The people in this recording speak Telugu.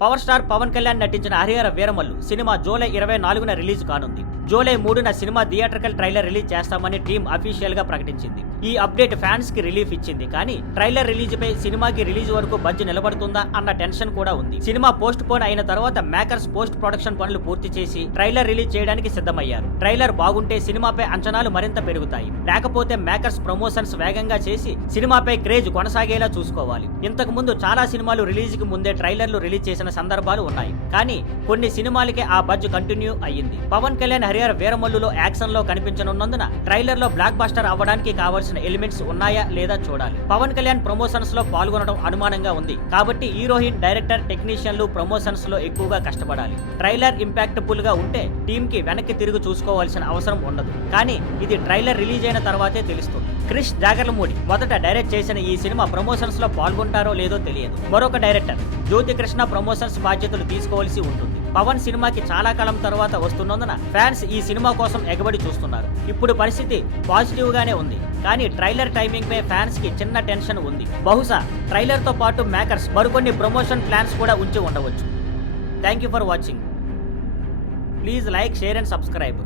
పవర్ స్టార్ పవన్ కళ్యాణ్ నటించిన హరిహర వీరమల్లు సినిమా జూలై 24న రిలీజ్ కానుంది. జూలై 3న సినిమా థియేట్రికల్ ట్రైలర్ రిలీజ్ చేస్తామని టీం అఫీషియల్ గా ప్రకటించింది. ఈ అప్డేట్ ఫ్యాన్స్ కి రిలీఫ్ ఇచ్చింది. కానీ ట్రైలర్ రిలీజ్ పై సినిమాకి రిలీజ్ వరకు బడ్జ్ నిలబడుతుందా అన్న టెన్షన్ కూడా ఉంది. సినిమా పోస్ట్ పోన్ అయిన తర్వాత మేకర్స్ పోస్ట్ ప్రొడక్షన్ పనులు పూర్తి చేసి ట్రైలర్ రిలీజ్ చేయడానికి సిద్ధమయ్యారు. ట్రైలర్ బాగుంటే సినిమాపై అంచనాలు మరింత పెరుగుతాయి. లేకపోతే మేకర్స్ ప్రమోషన్స్ వేగంగా చేసి సినిమాపై క్రేజ్ కొనసాగేలా చూసుకోవాలి. ఇంతకు ముందు చాలా సినిమాలు రిలీజ్ కి ముందే ట్రైలర్లు రిలీజ్ చేసిన సందర్భాలు ఉన్నాయి. కానీ కొన్ని సినిమాలకే ఆ బడ్జ్ కంటిన్యూ అయ్యింది. పవన్ కళ్యాణ్ హరిహర వీరమల్లులో యాక్షన్ లో కనిపించనున్నందున ట్రైలర్ లో బ్లాక్ బస్టర్ అవ్వడానికి కావాల్సిన ఎలిమెంట్స్ ఉన్నాయా లేదా చూడాలి. పవన్ కళ్యాణ్ ప్రమోషన్స్ లో పాల్గొనడం అనుమానంగా ఉంది. కాబట్టి హీరోయిన్, డైరెక్టర్, టెక్నీషియన్లు ప్రమోషన్స్ లో ఎక్కువగా కష్టపడాలి. ట్రైలర్ ఇంపాక్ట్ఫుల్ గా ఉంటే టీమ్ కి వెనక్కి తిరిగి చూసుకోవాల్సిన అవసరం ఉండదు. కానీ ఇది ట్రైలర్ రిలీజ్ అయిన తర్వాతే తెలుస్తుంది. క్రిష్ జాగర్లమూడి మొదట డైరెక్ట్ చేసిన ఈ సినిమా ప్రమోషన్స్ లో పాల్గొంటారో లేదో తెలియదు. మరొక డైరెక్టర్ జ్యోతి కృష్ణ ప్రమోషన్స్ బాధ్యతలు తీసుకోవాల్సి ఉంటుంది. పవన్ సినిమాకి చాలా కాలం తర్వాత వస్తున్నందున ఫ్యాన్స్ ఈ సినిమా కోసం ఎగబడి చూస్తున్నారు. ఇప్పుడు పరిస్థితి పాజిటివ్ గానే ఉంది. కానీ ట్రైలర్ టైమింగ్ పై ఫ్యాన్స్ కి చిన్న టెన్షన్ ఉంది. బహుశా ట్రైలర్ తో పాటు మేకర్స్ మరికొన్ని ప్రమోషన్ ప్లాన్స్ కూడా ఉంచి ఉండవచ్చు. Thank you for watching. Please like, share and subscribe.